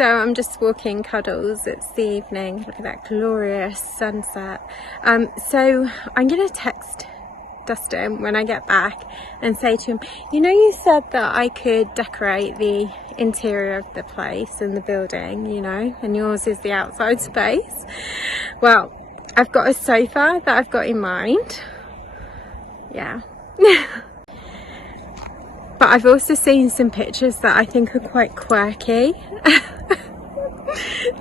So I'm just walking Cuddles. It's the evening. Look at that glorious sunset. So I'm gonna text Dustin when I get back and say to him, you know, you said that I could decorate the interior of the place and the building, you know, and yours is the outside space. Well, I've got a sofa that I've got in mind. Yeah. But I've also seen some pictures that I think are quite quirky.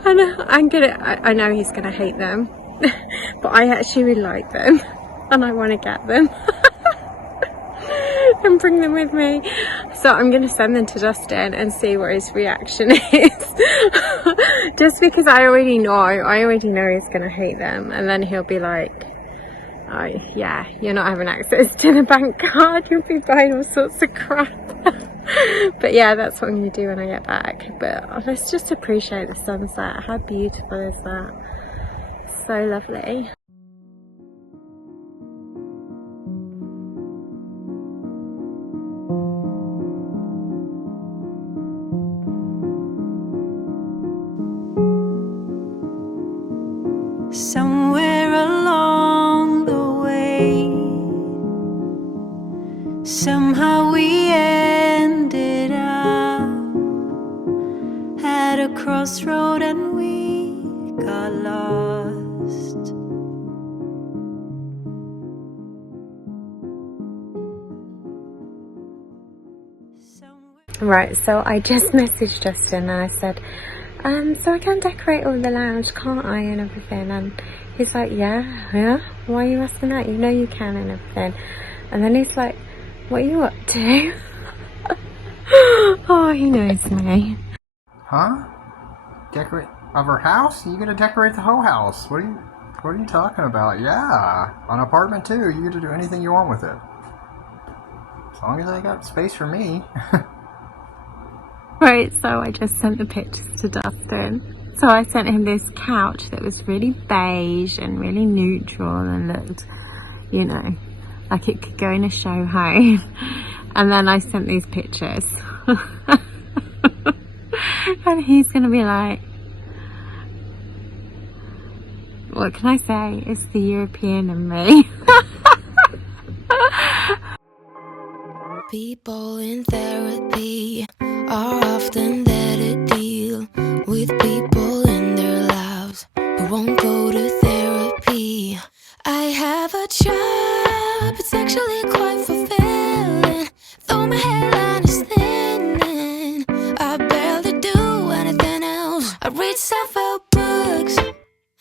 And I know he's gonna hate them, but I actually really like them and I want to get them and bring them with me. So I'm gonna send them to Dustin and see what his reaction is. Just because I already know he's gonna hate them, and then he'll be like, oh yeah, you're not having access to the bank card, you'll be buying all sorts of crap. But yeah, that's what I'm going to do when I get back. But let's just appreciate the sunset. How beautiful is that? So lovely. Somewhere along the way, somehow we ended up at a crossroad and we got lost. Right, so I just messaged Dustin and I said, so I can decorate all the lounge, can't I, and everything? And he's like, yeah, why are you asking that? You know you can and everything. And then he's like, what are you up to? Oh, he knows me. Huh? Decorate of her house? You gonna decorate the whole house? What are you talking about? Yeah, an apartment too. You get to do anything you want with it, as long as I got space for me. Right, so I just sent the pictures to Dustin. So I sent him this couch that was really beige and really neutral and looked, you know, like it could go in a show home. And then I sent these pictures. And he's gonna be like, what can I say? It's the European in me. People in therapy are often there to deal with people in their lives who won't go to therapy. I have a job, it's actually quite fulfilling, though my hairline is thinning. I barely do anything else. I read self-help books,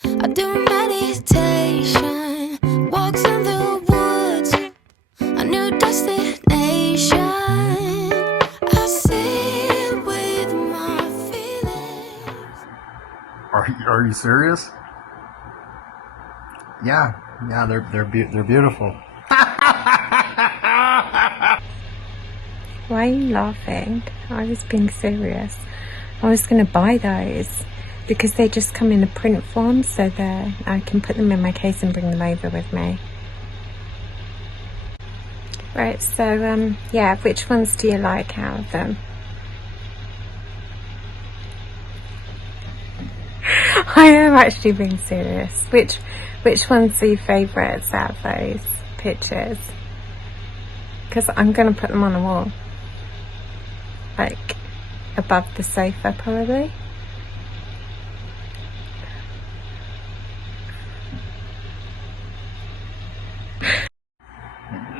I do meditation, walks in the woods, a new destination. I sit with my feelings. Are you serious? Yeah, they're beautiful. Why are you laughing? I was being serious. I was going to buy those because they just come in a print form, so that I can put them in my case and bring them over with me. Right, so yeah, which ones do you like out of them? I am actually being serious. Which ones are your favourites out of those pictures? Because I'm going to put them on the wall, like above the sofa probably.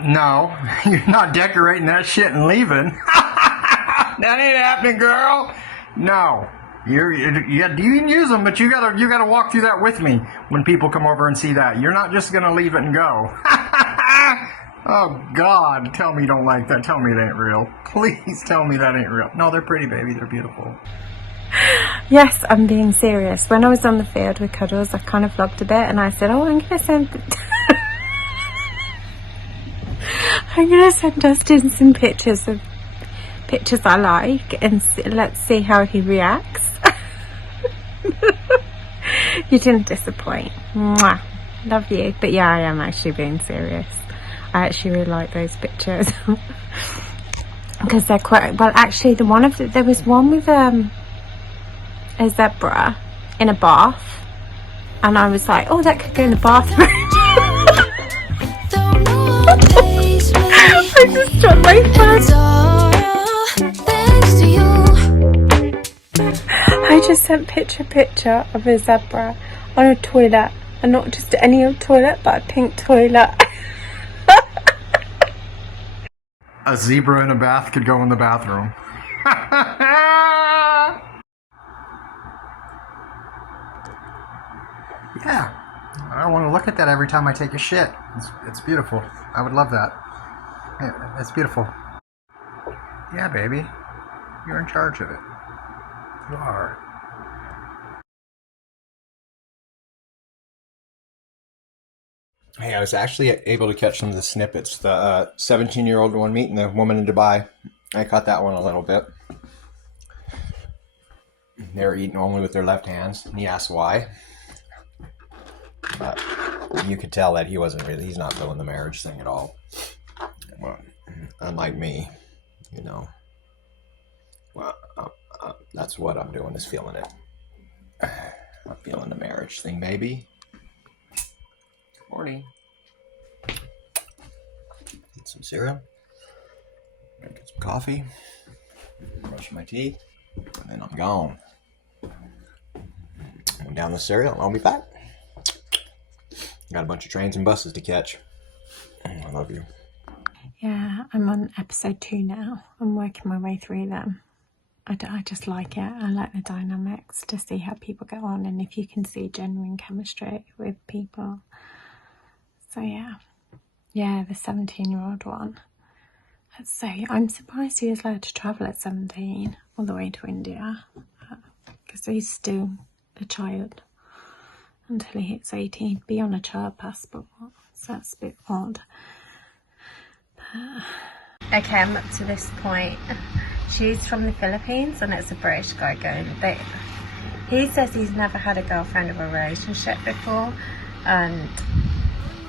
No, you're not decorating that shit and leaving. That ain't happening, girl. No, you can use them, but you gotta walk through that with me when people come over and see that. You're not just gonna leave it and go. Oh God, tell me you don't like that. Tell me it ain't real. Please tell me that ain't real. No, they're pretty, baby. They're beautiful. Yes, I'm being serious. When I was on the field with Cuddles, I kind of vlogged a bit and I said, oh, I'm gonna send Dustin some pictures of pictures I like, and let's see how he reacts. You didn't disappoint. Mwah. Love you. But yeah, I am actually being serious. I actually really like those pictures because they're quite well. Actually, there was one with a zebra in a bath, and I was like, oh, that could go in the bathroom. I just dropped my phone. I just sent picture of a zebra on a toilet, and not just any old toilet, but a pink toilet. A zebra in a bath could go in the bathroom. Yeah, I want to look at that every time I take a shit. It's beautiful. I would love that. Yeah, it's beautiful. Yeah, baby. You're in charge of it. You are. Hey, I was actually able to catch some of the snippets. The 17-year-old one meeting the woman in Dubai. I caught that one a little bit. They were eating only with their left hands, and he asked why. But you could tell that he's not feeling the marriage thing at all. Well, unlike me, you know. Well, that's what I'm doing, is feeling it. I'm feeling the marriage thing, baby. Good morning. Get some cereal. Get some coffee. Brush my teeth. And then I'm gone. I'm down the cereal and I'll be back. Got a bunch of trains and buses to catch. I love you. Yeah, I'm on episode 2 now. I'm working my way through them. I just like it. I like the dynamics, to see how people go on and if you can see genuine chemistry with people. So yeah, the 17-year-old one. I'm surprised he was allowed to travel at 17 all the way to India, because he's still a child until he hits 18. He'd be on a child passport, so that's a bit odd. Okay, I'm up to this point. She's from the Philippines and it's a British guy going. He says he's never had a girlfriend or a relationship before, and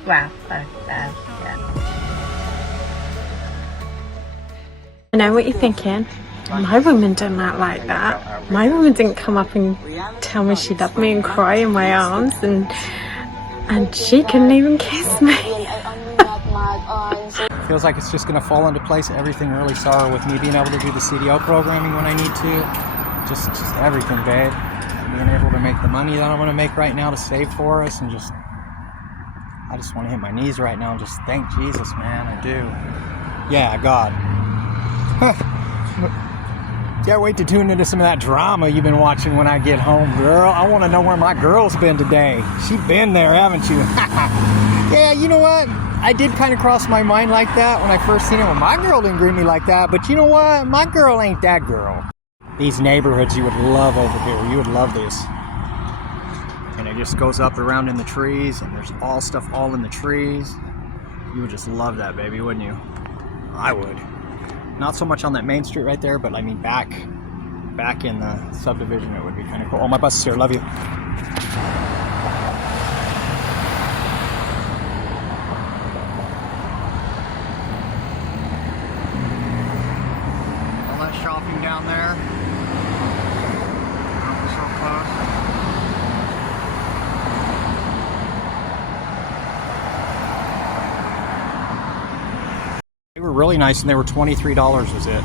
well, yeah. I know what you're thinking. My woman didn't act like that. My woman didn't come up and tell me she loved me and cry in my arms, and she couldn't even kiss me. Feels like it's just going to fall into place. Everything really sour with me being able to do the CDO programming when I need to. Just everything, babe. Being able to make the money that I want to make right now to save for us, and I just want to hit my knees right now and just thank Jesus, man. I do. Yeah, God. Can't wait to tune into some of that drama you've been watching when I get home, girl. I want to know where my girl's been today. She been there, haven't you? Yeah, you know what? I did kind of cross my mind like that when I first seen it. Well, my girl didn't greet me like that, but you know what? My girl ain't that girl. These neighborhoods you would love over here. You would love this. And it just goes up around in the trees, and there's stuff all in the trees. You would just love that, baby, wouldn't you? I would. Not so much on that main street right there, but I mean back in the subdivision, it would be kind of cool. Oh, my bus is here. Love you. All that shopping down there. So close. They were really nice, and they were $23 was it.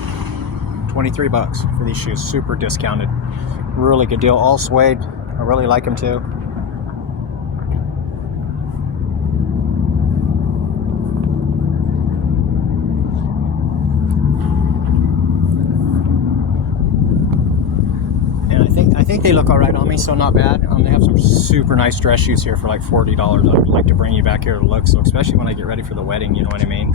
$23 for these shoes. Super discounted. Really good deal. All suede. I really like them too. And I think they look all right on me, so not bad. They have some super nice dress shoes here for like $40. I would like to bring you back here to look, so especially when I get ready for the wedding, you know what I mean?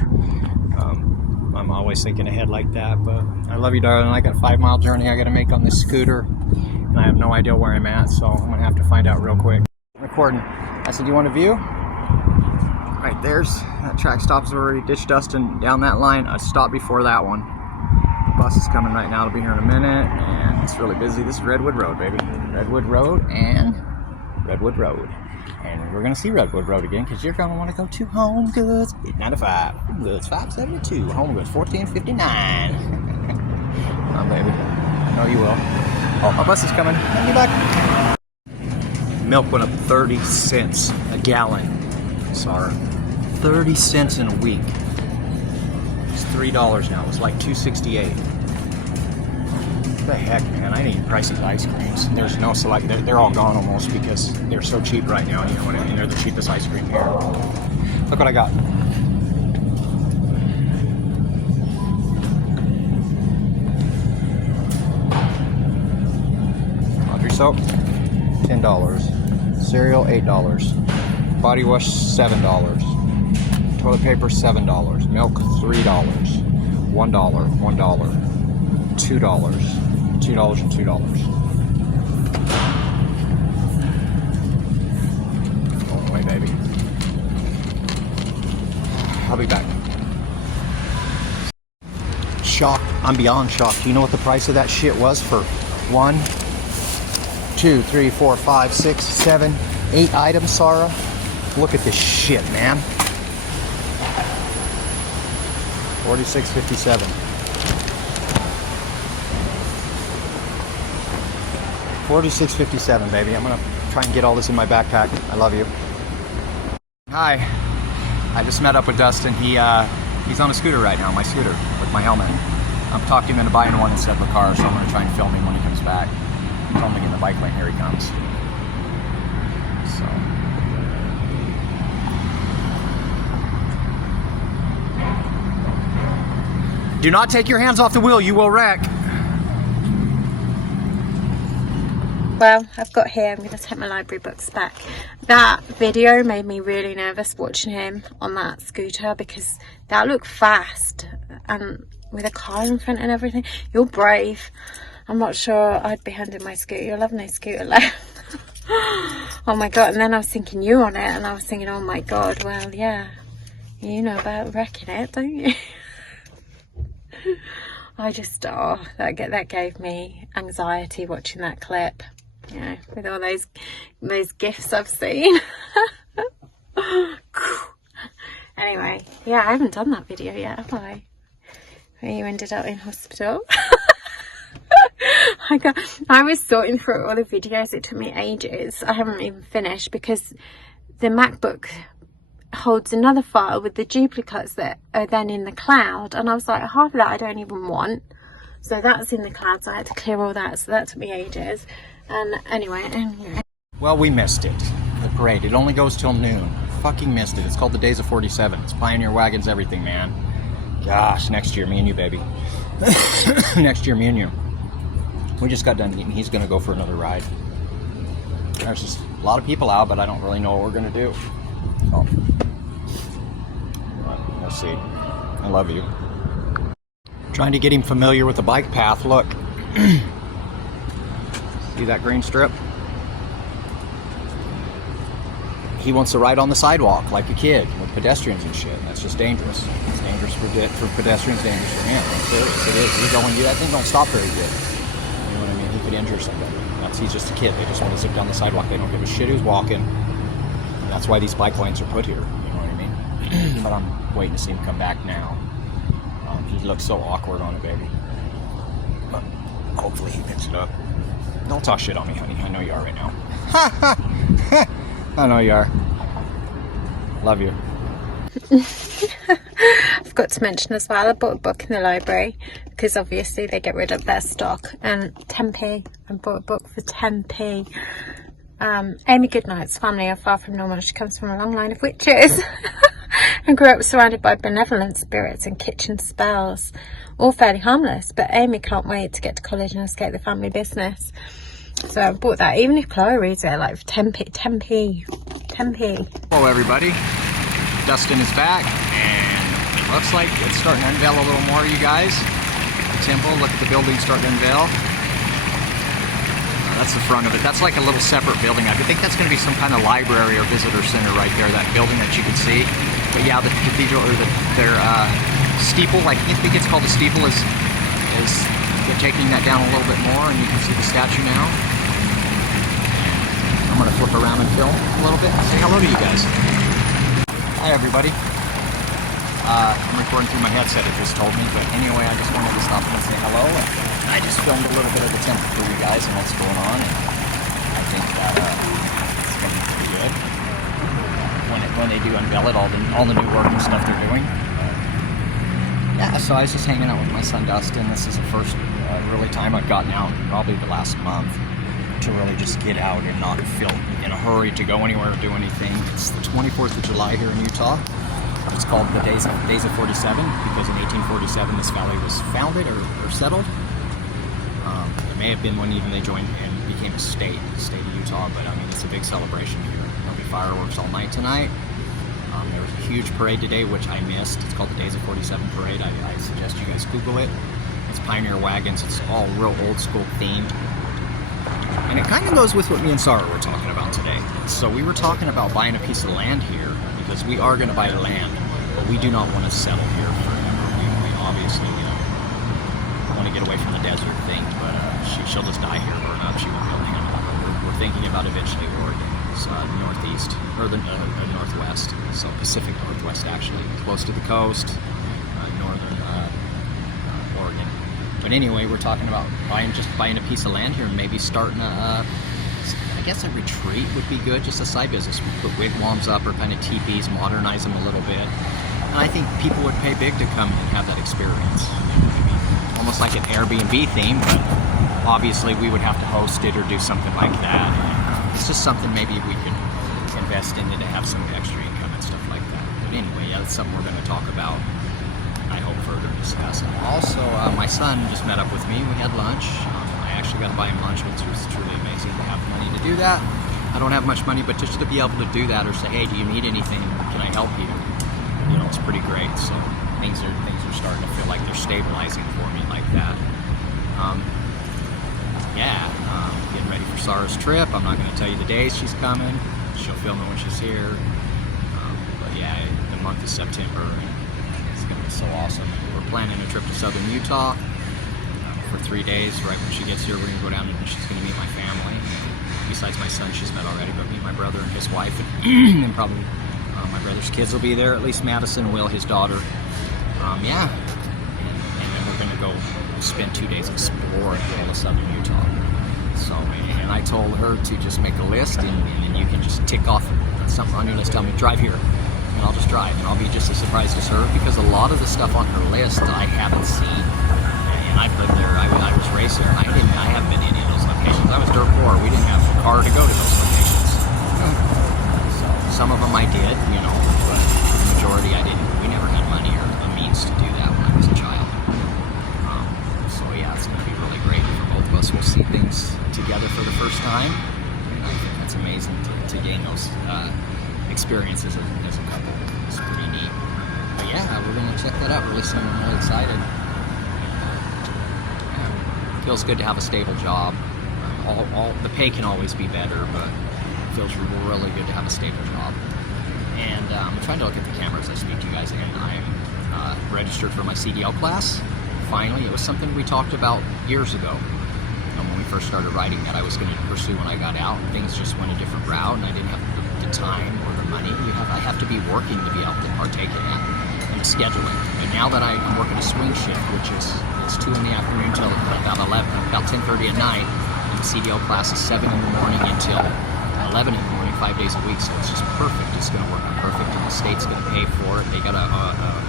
I'm always thinking ahead like that, but I love you, darling. I got a 5-mile journey I got to make on this scooter, and I have no idea where I'm at, so I'm gonna have to find out real quick. Recording. I said, you want a view? Right, there's that track stops already. Ditch Dustin down that line. I stopped before that one. The bus is coming right now. It'll be here in a minute, and it's really busy. This is Redwood Road, baby. Redwood Road and Redwood Road. And we're going to see Redwood Road again, because you're going to want to go to Home Goods 895, Home Goods 572, Home Goods 1459. Oh, baby. I know you will. Oh, my bus is coming. I'll be back. Milk went up 30 cents a gallon. Sorry. 30 cents in a week. It's $3 now. It was like $2.68. What the heck, man? I didn't even price these ice creams. There's no select. They're all gone almost because they're so cheap right now. You know what I mean? They're the cheapest ice cream here. Look what I got. Laundry soap, $10. Cereal, $8. Body wash, $7. Toilet paper, $7. Milk, $3. $1, $1. $2, $2 and $2. Going away, baby. I'll be back. Shocked. I'm beyond shocked. You know what the price of that shit was for 1, 2, 3, 4, 5, 6, 7, 8 items, Sarah? Look at this shit, man. $46.57. $46.57, baby. I'm gonna try and get all this in my backpack. I love you. Hi. I just met up with Dustin. He's on a scooter right now, my scooter, with my helmet. I'm talking him into buying one instead of a car, so I'm gonna try and film him when he comes back. Tell him to get in the bike lane. Here he comes. So. Do not take your hands off the wheel, you will wreck. Well, I've got here, I'm going to take my library books back. That video made me really nervous watching him on that scooter because that looked fast and with a car in front and everything. You're brave. I'm not sure I'd be handing my scooter. You'll have no scooter left. Oh my god, and then I was thinking you on it and I was thinking, oh my god, well yeah, you know about wrecking it, don't you? I just, oh, that gave me anxiety watching that clip. You know, with all those gifs I've seen. Anyway, yeah, I haven't done that video yet, have I? Where you ended up in hospital. I was sorting through all the videos. It took me ages. I haven't even finished because the MacBook holds another file with the duplicates that are then in the cloud, and I was like, half of that I don't even want, so that's in the cloud, so I had to clear all that, so that took me ages. And anyway. Well, we missed it. The parade. It only goes till noon. Fucking missed it. It's called the Days of 47. It's Pioneer Wagons, everything, man. Gosh, next year, me and you, baby. Next year, me and you. We just got done eating. He's gonna go for another ride. There's just a lot of people out, but I don't really know what we're gonna do. So, we'll see. I love you. Trying to get him familiar with the bike path. Look. See that green strip? He wants to ride on the sidewalk like a kid with pedestrians and shit. That's just dangerous. It's dangerous for pedestrians, dangerous for him. I'm serious, it is. He's going, that thing don't stop very good. You know what I mean? He could injure somebody. He's just a kid. They just want to zip down the sidewalk. They don't give a shit who's walking. That's why these bike lanes are put here. You know what I mean? But I'm waiting to see him come back now. He looks so awkward on it, baby. But hopefully he picks it up. Don't talk shit on me, honey. I know you are right now. I know you are. Love you. I forgot to mention as well, I bought a book in the library because obviously they get rid of their stock, and 10p. I bought a book for 10p. Amy Goodnight's family are far from normal. She comes from a long line of witches and grew up surrounded by benevolent spirits and kitchen spells, all fairly harmless, but Amy can't wait to get to college and escape the family business. So I bought that. Even if Chloe reads it, like 10p. Hello everybody, Dustin is back, and it looks like it's starting to unveil a little more, you guys. The temple, look at the building starting to unveil. That's the front of it. That's like a little separate building. I think that's going to be some kind of library or visitor center right there, that building that you can see. But yeah, the cathedral, or their steeple, I think it's called the steeple, is they're taking that down a little bit more, and you can see the statue now. I'm going to flip around and film a little bit and say hello to you guys. Hi everybody. I'm recording through my headset, it just told me, but anyway, I just wanted to stop and say hello. I just filmed a little bit of the temple for you guys and what's going on, and I think that it's going to be pretty good when they do unveil it, all the new work and stuff they're doing. Yeah, so I was just hanging out with my son Dustin. This is the first really time I've gotten out, probably the last month, to really just get out and not feel in a hurry to go anywhere or do anything. It's the 24th of July here in Utah. It's called the Days of 47 because in 1847 this valley was founded or settled. It may have been when even they joined and became a state, the state of Utah, but I mean it's a big celebration here. There'll be fireworks all night tonight. There was a huge parade today, which I missed. It's called the Days of 47 Parade. I suggest you guys Google it. It's Pioneer wagons. It's all real old school themed. And it kind of goes with what me and Sarah were talking about today. So we were talking about buying a piece of land here because we are going to buy land, but we do not want to settle here forever. We obviously want to get away from the desert thing, but she'll just die here or not. She won't be able to handle it. We're thinking about eventually Oregon. It's northeast, or the northwest, so Pacific Northwest actually, close to the coast, northern Oregon. But anyway, we're talking about buying a piece of land here and maybe starting I guess a retreat would be good, just a side business. We put wigwams up or kind of teepees, modernize them a little bit. And I think people would pay big to come and have that experience. Almost like an Airbnb theme, but obviously we would have to host it or do something like that. It's just something maybe we could invest in to have some extra income and stuff like that. But anyway, yeah, that's something we're going to talk about. I hope further discuss. Also, my son just met up with me. We had lunch. I actually got to buy him lunch, which was truly amazing to have money to do that. I don't have much money, but just to be able to do that or say, hey, do you need anything? Can I help you? You know, it's pretty great. So things are starting to feel like they're stabilizing for me like that. Getting ready for Sarah's trip. I'm not going to tell you the days she's coming. She'll film it when she's here. But yeah, the month of September, it's going to be so awesome. We're planning a trip to southern Utah for 3 days. Right when she gets here, we're going to go down and she's going to meet my family. Besides my son, she's met already, but meet my brother and his wife, and probably my brother's kids will be there. At least Madison will, his daughter. And then we're going to go spend 2 days exploring all of southern Utah. So, and I told her to just make a list, and then you can just tick off something on your list. Tell me, drive here, and I'll just drive, and I'll be just as surprised as her because a lot of the stuff on her list I haven't seen. And I've lived there. I was raised there. I haven't been to any of those locations. I was dirt poor. We didn't have a car to go to those locations. So some of them I did, you know, but the majority I didn't. We never had money or the means to do that when I was a child. So yeah, it's going to be really great for both of us. We'll see things together for the first time, and I think that's amazing to gain those experiences as a couple. It's pretty neat. But yeah, we're going to check that out really soon. I'm really excited. It feels good to have a stable job. The pay can always be better, but it feels really good to have a stable job. And I'm trying to look at the camera as I speak to you guys, and I'm registered for my CDL class. Finally, it was something we talked about years ago. When we first started writing that I was going to pursue when I got out, and things just went a different route, and I didn't have the time or the money. I have to be working to be able to partake in that, and the scheduling. And now that I'm working a swing shift, which is it's 2 in the afternoon till about 10:30 at night, and the CDL class is 7 in the morning until 11 in the morning, 5 days a week. So it's just perfect. It's going to work out perfect, and the state's going to pay for it. They got a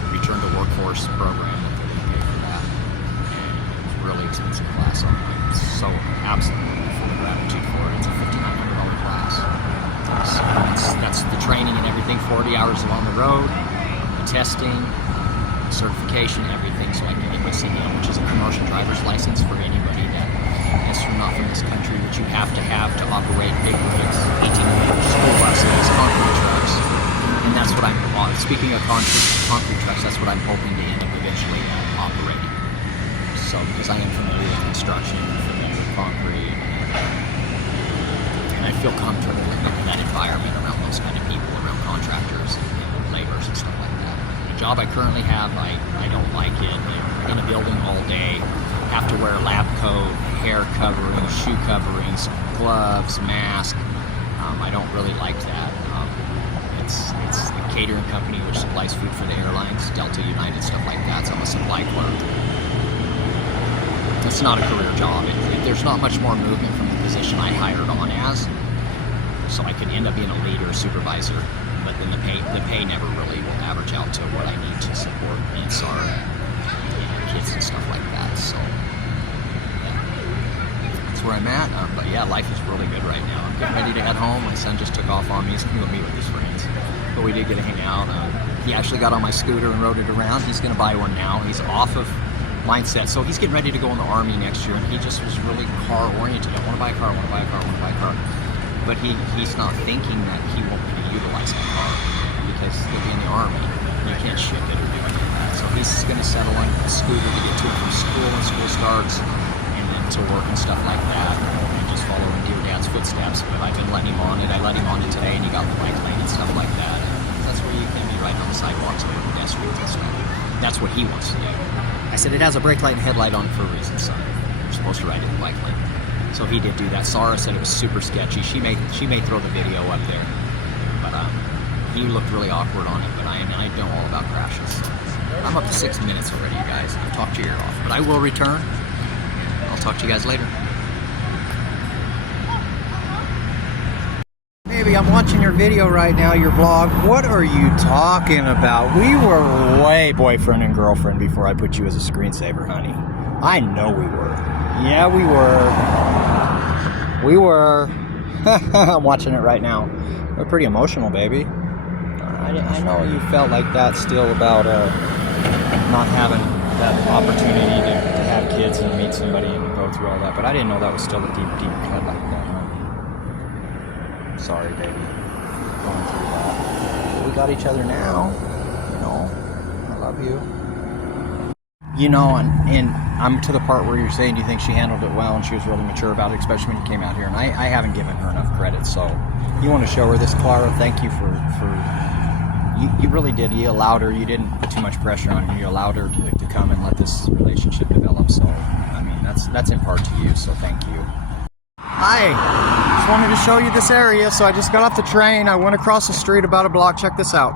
return to workforce program that they're going to pay for that. And it's a really expensive class. I'm so absolutely full of gratitude for it. It's a $5,900 class. So that's the training and everything, 40 hours along the road, the testing, certification, everything, so I can get my CDL, which is a commercial driver's license for anybody that is not from this country, which you have to operate big rigs, 18-wheelers, school buses, concrete trucks. And that's what speaking of concrete trucks, that's what I'm hoping to end up eventually operating. So, because I am familiar with construction, familiar with concrete, and I feel comfortable in that environment around those kind of people, around contractors and laborers and stuff like that. The job I currently have, I don't like it. I'm in a building all day, have to wear a lab coat, hair covering, shoe coverings, gloves, mask. I don't really like that. It's a catering company which supplies food for the airlines, Delta, United, stuff like that. So I'm a supply clerk. it's not a career job. There's not much more movement from the position I hired on as. So I could end up being a lead or a supervisor, but then the pay never really will average out to what I need to support NSAR and kids and stuff like that. So that's where I'm at. But yeah, life is really good right now. I'm getting ready to head home. My son just took off on me. He's going to go meet with his friends. But we did get to hang out. He actually got on my scooter and rode it around. He's going to buy one now. He's off of mindset. So he's getting ready to go in the Army next year, and he just was really car oriented. I want to buy a car, I want to buy a car, I want to buy a car. But he's not thinking that he won't be able to utilize the car because he'll be in the Army. You can't ship it or do any of that. So he's going to settle on a scooter to get to and from school when school starts, and then to work and stuff like that, and just follow in dear dad's footsteps. But I've been letting him on it. I let him on it today, and he got the bike lane and stuff like that. That's where you can be riding on the sidewalks and pedestrians and stuff. That's what he wants to do. I said, it has a brake light and headlight on for a reason, son. You're supposed to ride in the bike lane. So he did do that. Sarah said it was super sketchy. She may throw the video up there, but he looked really awkward on it. But I know all about crashes. So I'm up to 6 minutes already, you guys. I've talked your ear off, but I will return. I'll talk to you guys later. Baby, I'm watching your video right now, your vlog. What are you talking about? We were way boyfriend and girlfriend before I put you as a screensaver, honey. I know we were. Yeah, we were. We were. I'm watching it right now. We're pretty emotional, baby. I know you felt like that still about not having that opportunity to have kids and meet somebody and go through all that, but I didn't know that was still a deep, deep cut like that, huh? Sorry, baby. Going through that. We got each other now. You know, I love you. You know, and I'm to the part where you're saying, do you think she handled it well and she was really mature about it, especially when you came out here? And I haven't given her enough credit, so you want to show her this, Clara? Thank you for you really did. You allowed her. You didn't put too much pressure on her. You allowed her to come and let this relationship develop. So, I mean, that's in part to you, so thank you. Hi, just wanted to show you this area. So I just got off the train. I went across the street about a block. Check this out.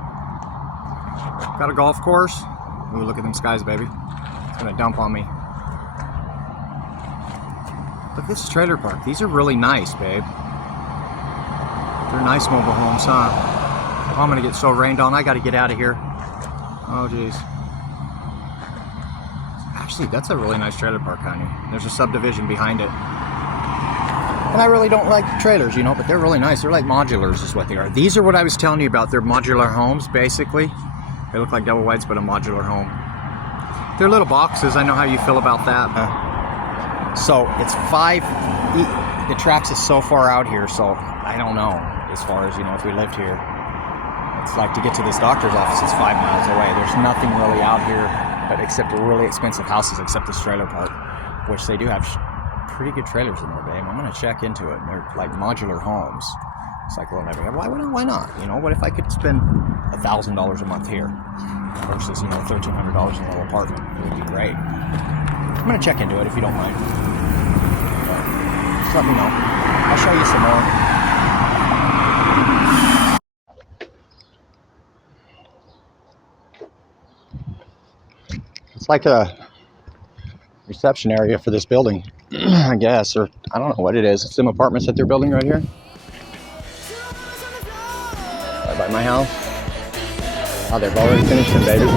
Got a golf course. Ooh, look at them skies, baby. It's gonna dump on me. Look at this trailer park. These are really nice, babe. They're nice mobile homes, huh? Oh, I'm gonna get so rained on. I gotta get out of here. Oh, geez. Actually, that's a really nice trailer park, honey. There's a subdivision behind it. And I really don't like the trailers, you know, but they're really nice. They're like modulars is what they are. These are what I was telling you about. They're modular homes, basically. They look like double wides, but a modular home. They're little boxes. I know how you feel about that. So it's the tracks is so far out here, so I don't know as far as, you know, if we lived here. It's like to get to this doctor's office is 5 miles away. There's nothing really out here but except really expensive houses, except this trailer park, which they do have pretty good trailers in there, babe. I'm going to check into it. They're like modular homes. It's like, well, why not? You know, what if I could spend $1,000 a month here versus, you know, $1,300 in a little apartment? It would be great. I'm going to check into it if you don't mind. Just let me know. I'll show you some more. It's like a reception area for this building, I guess, or I don't know what it is. It's some apartments that they're building right here. Right by my house. Oh, they've already finished them, baby.